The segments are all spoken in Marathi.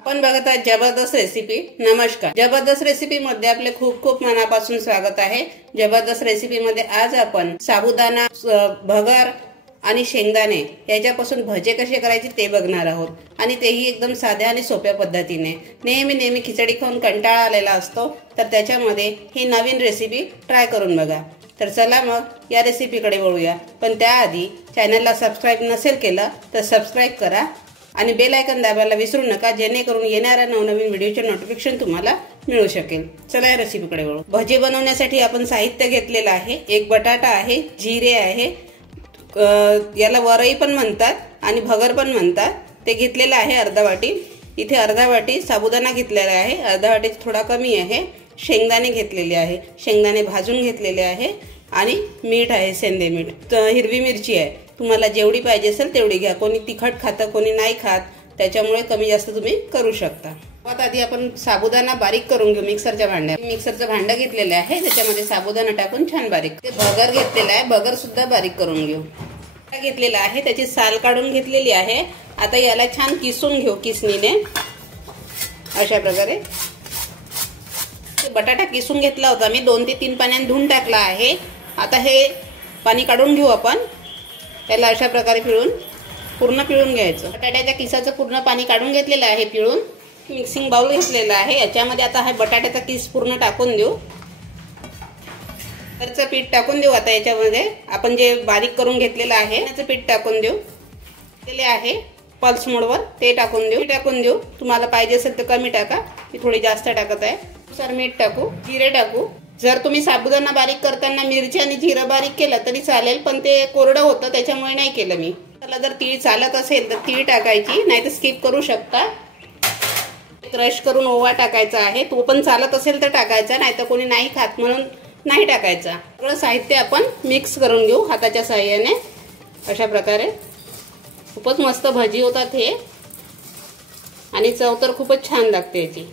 आपण बघत आहात जबरदस्त रेसिपी। नमस्कार, जबरदस्त रेसिपी मध्ये आपले खूप खूप मनापासून स्वागत आहे। जबरदस्त रेसिपी मध्ये आज आपण साबुदाणा, भगर आणि शेंगदाणे याच्यापासून भजे कसे करायचे ते बघणार आहोत आणि तेही एकदम साध्या आणि सोप्या पद्धतीने। नेहमी खिचडी खाऊन कंटाळा आलेला असतो, तर त्याच्यामध्ये ही नवीन रेसिपी ट्राय करून बघा। तर चला मग या रेसिपीकडे वळूया, पण त्याआधी चॅनलला सबस्क्राइब नसेल केलं तर सबस्क्राइब करा आणि बेल आयकॉन दाबायला विसरू नका, जेणेकरून येणाऱ्या नवनवीन व्हिडिओचे नोटिफिकेशन तुम्हाला मिळू शकेल। चला या रेसिपीकडे वळू। भजे बनवण्यासाठी आपण साहित्य घेतलेलं आहे। एक बटाटा आहे, जिरे आहे, याला वरई पण म्हणतात आणि भगर पण म्हणतात, ते घेतलेलं आहे अर्धा वाटी। इथे अर्धा वाटी साबुदाणा घेतलेला आहे, अर्धा वाटी थोडा कमी आहे। शेंगदाणे घेतलेले आहे, शेंगदाणे भाजून घेतलेले आहे आणि मीठ आहे, सेंदे मीठ। हिरवी मिरची आहे, तुम्हाला जेवढी पाहिजे असेल तेवढी घ्या। कोणी तिखट खातं, कोणी नाही खात, त्याच्यामुळे कमी जास्त तुम्ही करू शकता। आता आधी आपण साबुदाणा बारीक करून घेऊ मिक्सरच्या भांड्यात। मिक्सरचं भांडं घेतलेलं आहे, त्याच्यामध्ये साबुदाणा टाकून छान बारीक। ते भगर घेतलेला आहे, भगर सुद्धा बारीक करून घेऊ। घेतलेला आहे, त्याची साल काढून घेतलेली आहे। आता याला छान किसून घेऊ किसणीने, अशा प्रकारे। बटाटा किसून घेतला होता मी, 2 ते 3 पाण्याने धुवून टाकला आहे। आता हे पाणी काढून घेऊ आपण। त्याला अशा प्रकारे पूर्ण पिळून घ्यायचं। बटाट्याच्या किसाचं पूर्ण पाणी काढून घेतलेलं आहे पिळून। मिक्सिंग बाउल घेतलेला आहे, याच्यामध्ये आता हा बटाट्याचा किस पूर्ण टाकून देऊ। त्याचं पीठ टाकून देऊ। आता याच्यामध्ये आपण जे बारीक करून घेतलेलं आहे त्याचं पीठ टाकून देऊ। केले आहे पल्स मोडवर, ते टाकून देऊ। तुम्हाला पाहिजे असेल तर कमी टाका, मी थोडी जास्त टाकत आहे। सर मीठ टाकू, जिरे टाकू। जर तुम्ही साबुदाणा बारीक करताना मिरची आणि जिरं बारीक केलं तरी चालेल, पण ते कोरडं होतं त्याच्यामुळे नाही केलं मी। त्याला जर तीळ चालत असेल तर तीळ टाकायची, नाही तर स्किप करू शकता। क्रश करून ओवा टाकायचा आहे, तो पण चालत असेल तर टाकायचा, नाही तर कोणी नाही खात म्हणून नाही टाकायचा। सगळं साहित्य आपण मिक्स करून घेऊ हाताच्या साहाय्याने, अशा प्रकारे। खूपच मस्त भजी होतात हे आणि चव तर खूपच छान लागते याची।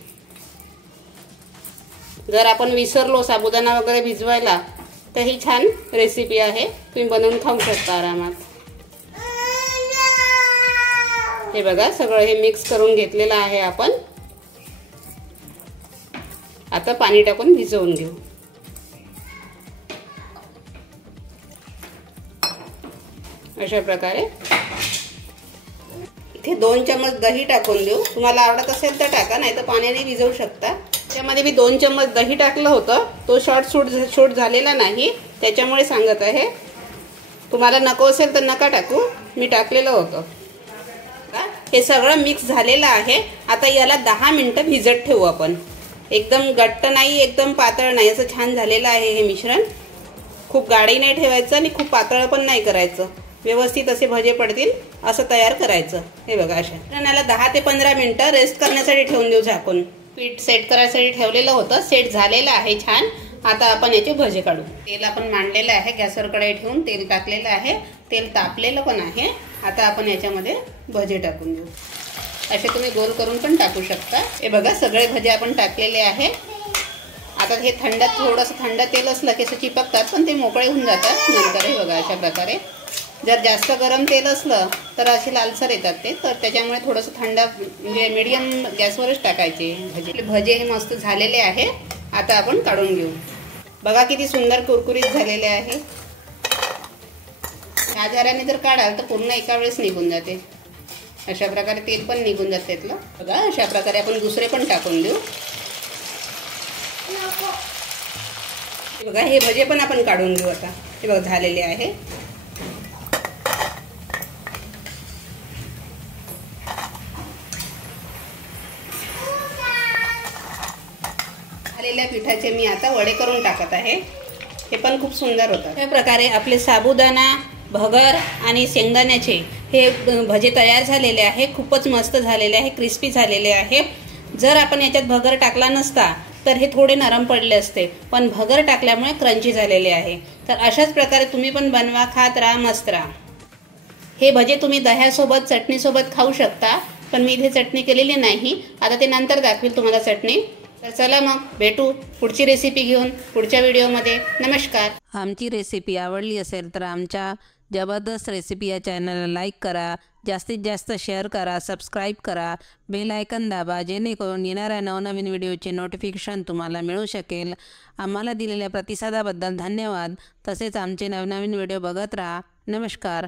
जर आपण विसरलो साबुदाणा वगैरे भिजवायला तर ही छान रेसिपी आहे, तुम्ही बनवून खाऊ शकता आरामात। हे बघा, सगळं हे मिक्स करून घेतलेलं आहे आपण। आता पाणी टाकून भिजवून घेऊ। अशा प्रकारे इथे 2 चम्मच दही टाकून देऊ। तुम्हाला आवडत असेल तर टाका, नाही तर पाण्याने भिजवू शकता। त्यामध्ये मी 2 चम्मच दही टाकलं होतं, तो शॉर्ट झालेला नाही, त्याच्यामुळे सांगत आहे। तुम्हाला नको असेल तर नका टाकू, मी टाकलेलं होतं। हे सगळं मिक्स झालेलं आहे। आता याला 10 मिनिटं भिजत ठेवू आपण। एकदम घट्ट नाही, एकदम पातळ नाही, असं छान झालेलं आहे हे मिश्रण। खूप गाढही नाही ठेवायचं आणि खूप पातळ पण नाही करायचं, व्यवस्थित असे भजे पडतील असं तयार करायचं। हे बघा, अशा याला 10 ते 15 मिनिटं रेस्ट करण्यासाठी ठेवून देऊ झाकून। पीठ सेट करायसाठी ठेवलेलं होतं, सेट झालेलं आहे छान। आता आपण याचे भजे काढू। तेल आपण मांडलेलं आहे, गॅसवर कढई ठेवून तेल टाकलेलं आहे, तेल तापलेलं पण आहे। आता आपण याच्यामध्ये भजे टाकून देऊ। असे तुम्ही गोल करून पण टाकू शकता। हे बघा, सगळे भजे आपण टाकलेले आहे। आता हे थोडंसं थंड तेल असलं की असं चिपकतात, पण ते मोकळे होऊन जातात नंतर। हे बघा, अशा प्रकारे। जर जास्त गरम तेल असलं तर असे लालसर येतात ते, तर त्याच्यामुळे थोडंसं थंड म्हणजे मीडियम गॅसवरच टाकायचे भजे। भजे हे मस्त झालेले आहे, आता आपण काढून घेऊ। बघा किती सुंदर कुरकुरीत झालेले आहे। ह्या झाऱ्याने जर काढाल तर पूर्ण एका वेळेस निघून जाते, अशा प्रकारे तेल पण निघून जाते त्यातलं। बघा, अशा प्रकारे आपण दुसरे पण टाकून देऊ। बघा, हे भजे पण आपण काढून घेऊ आता। हे बघा, झालेले आहे। झालेल्या पिठाचे मी आता वडे करून टाकत आहे, हे पण खूप सुंदर होतात। अशा प्रकारे आपले साबुदाणा, भगर आणि शेंगदाण्याचे हे भजे तयार झालेले आहे। खूपच मस्त झालेले आहे, क्रिस्पी झालेले आहे। जर आपण याच्यात भगर टाकला नसता तर हे थोडे नरम पडले असते, पण भगर टाकल्यामुळे क्रंची झालेले आहे। तर अशाच प्रकारे तुम्ही पण बनवा, खात राहा, मस्त राहा। हे भजे तुम्ही दह्यासोबत, चटणीसोबत खाऊ शकता, पण मी इथे चटणी केलेली नाही, आता ते नंतर दाखवेल तुम्हाला चटणी। तर चला मग भेटू पुढची रेसिपी घेऊन पुढच्या व्हिडिओमध्ये। नमस्कार। आमची रेसिपी आवडली असेल तर आमच्या जबरदस्त रेसिपी या चॅनलला लाईक करा जास्तीत जास्त शेअर करा, सबस्क्राईब करा, बेल आयकन दाबा, जेणेकरून येणाऱ्या नवनवीन व्हिडिओचे नोटिफिकेशन तुम्हाला मिळू शकेल। आम्हाला दिलेल्या प्रतिसादाबद्दल धन्यवाद। तसेच आमचे नवनवीन व्हिडिओ बघत राहा। नमस्कार।